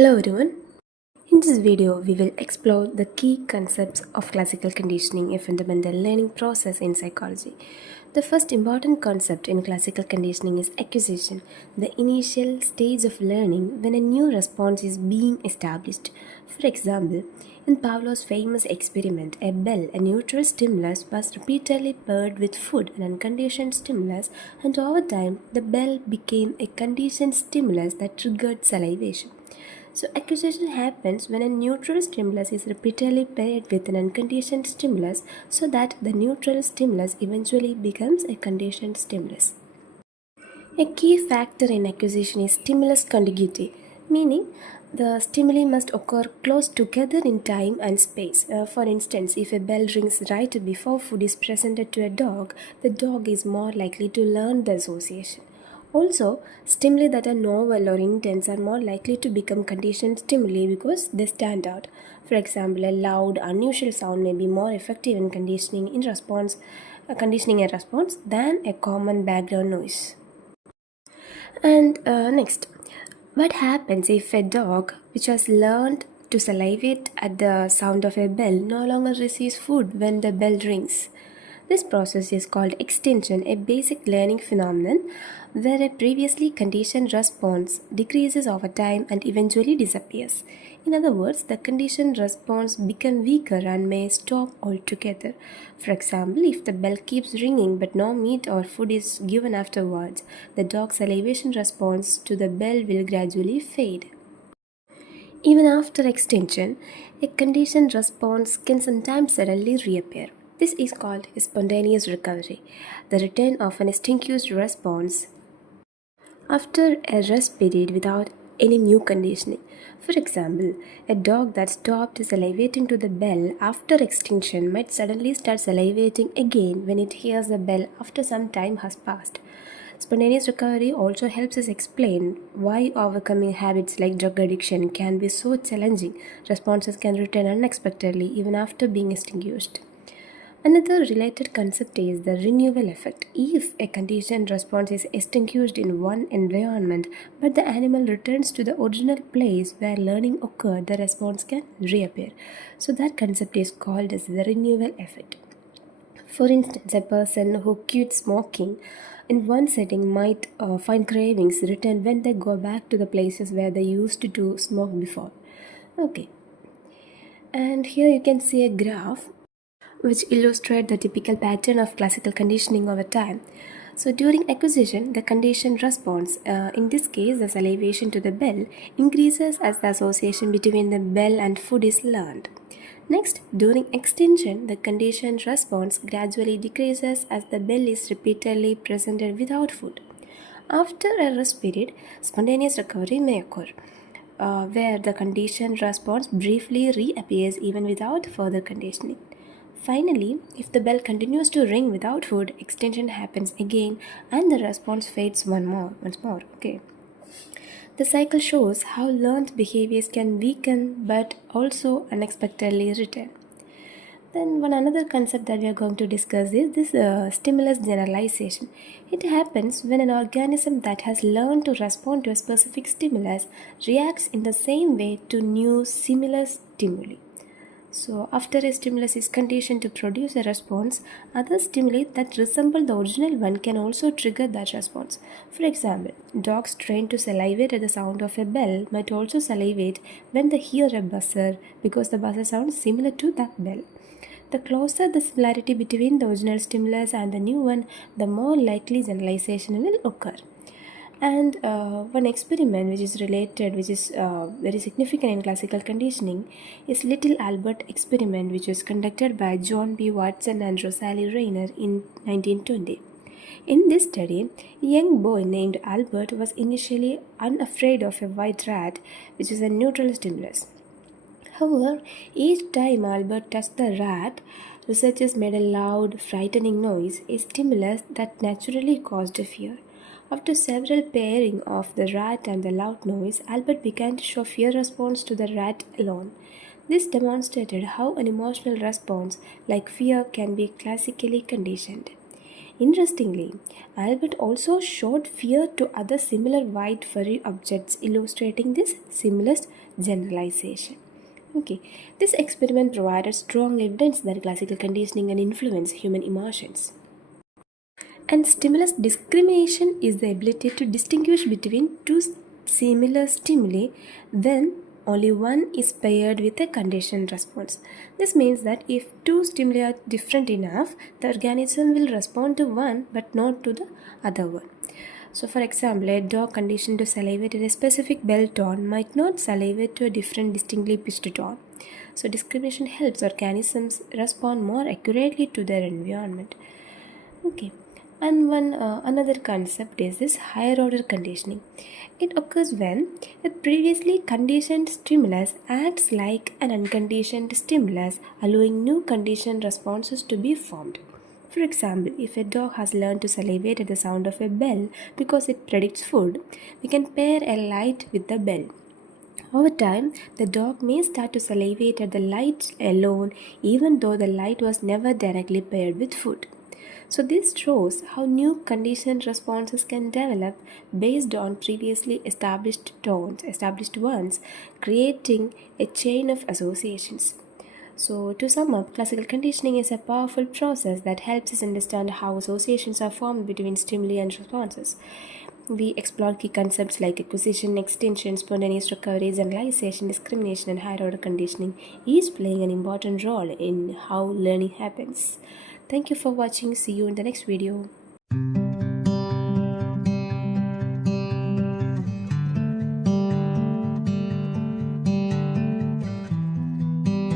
Hello everyone. In this video, we will explore the key concepts of classical conditioning, a fundamental learning process in psychology. The first important concept in classical conditioning is acquisition, the initial stage of learning when a new response is being established. For example, in Pavlov's famous experiment, a bell, a neutral stimulus, was repeatedly paired with food, an unconditioned stimulus, and over time, the bell became a conditioned stimulus that triggered salivation. So, acquisition happens when a neutral stimulus is repeatedly paired with an unconditioned stimulus so that the neutral stimulus eventually becomes a conditioned stimulus. A key factor in acquisition is stimulus contiguity, meaning the stimuli must occur close together in time and space. For instance, if a bell rings right before food is presented to a dog, the dog is more likely to learn the association. Also, stimuli that are novel or intense are more likely to become conditioned stimuli because they stand out. For example, a loud, unusual sound may be more effective in conditioning a response than a common background noise. And next, what happens if a dog which has learned to salivate at the sound of a bell no longer receives food when the bell rings? This process is called extinction, a basic learning phenomenon where a previously conditioned response decreases over time and eventually disappears. In other words, the conditioned response becomes weaker and may stop altogether. For example, if the bell keeps ringing but no meat or food is given afterwards, the dog's salivation response to the bell will gradually fade. Even after extinction, a conditioned response can sometimes suddenly reappear. This is called spontaneous recovery, the return of an extinguished response after a rest period without any new conditioning. For example, a dog that stopped salivating to the bell after extinction might suddenly start salivating again when it hears the bell after some time has passed. Spontaneous recovery also helps us explain why overcoming habits like drug addiction can be so challenging. Responses can return unexpectedly even after being extinguished. Another related concept is the renewal effect. If a conditioned response is extinguished in one environment, but the animal returns to the original place where learning occurred, the response can reappear. So that concept is called as the renewal effect. For instance, a person who quit smoking in one setting might find cravings return when they go back to the places where they used to smoke before. Okay, and here you can see a graph which illustrate the typical pattern of classical conditioning over time. So during acquisition, the conditioned response, in this case the salivation to the bell, increases as the association between the bell and food is learned. Next, during extinction, the conditioned response gradually decreases as the bell is repeatedly presented without food. After a rest period, spontaneous recovery may occur, where the conditioned response briefly reappears even without further conditioning. Finally, if the bell continues to ring without food, extinction happens again and the response fades once more. Okay. The cycle shows how learned behaviors can weaken but also unexpectedly return. Then one another concept that we are going to discuss is this stimulus generalization. It happens when an organism that has learned to respond to a specific stimulus reacts in the same way to new similar stimuli. So, after a stimulus is conditioned to produce a response, other stimuli that resemble the original one can also trigger that response. For example, dogs trained to salivate at the sound of a bell might also salivate when they hear a buzzer because the buzzer sounds similar to that bell. The closer the similarity between the original stimulus and the new one, the more likely generalization will occur. And one experiment which is very significant in classical conditioning is Little Albert experiment, which was conducted by John B. Watson and Rosalie Rayner in 1920. In this study, a young boy named Albert was initially unafraid of a white rat, which is a neutral stimulus. However, each time Albert touched the rat, researchers made a loud, frightening noise, a stimulus that naturally caused a fear. After several pairing of the rat and the loud noise, Albert began to show fear response to the rat alone. This demonstrated how an emotional response like fear can be classically conditioned. Interestingly, Albert also showed fear to other similar white furry objects, illustrating this seamless generalization. Okay, this experiment provided strong evidence that classical conditioning can influence human emotions. And stimulus discrimination is the ability to distinguish between two similar stimuli when only one is paired with a conditioned response. This means that if two stimuli are different enough, the organism will respond to one but not to the other one. So, for example, a dog conditioned to salivate at a specific bell tone might not salivate to a different, distinctly pitched tone. So, discrimination helps organisms respond more accurately to their environment. Okay, and one another concept is this higher order conditioning. It occurs when a previously conditioned stimulus acts like an unconditioned stimulus, allowing new conditioned responses to be formed. For example, if a dog has learned to salivate at the sound of a bell because it predicts food, we can pair a light with the bell. Over time, the dog may start to salivate at the light alone, even though the light was never directly paired with food. So, this shows how new conditioned responses can develop based on previously established ones, creating a chain of associations. So, to sum up, classical conditioning is a powerful process that helps us understand how associations are formed between stimuli and responses. We explore key concepts like acquisition, extinction, spontaneous recovery, generalization, discrimination, and higher order conditioning, each playing an important role in how learning happens. Thank you for watching. See you in the next video.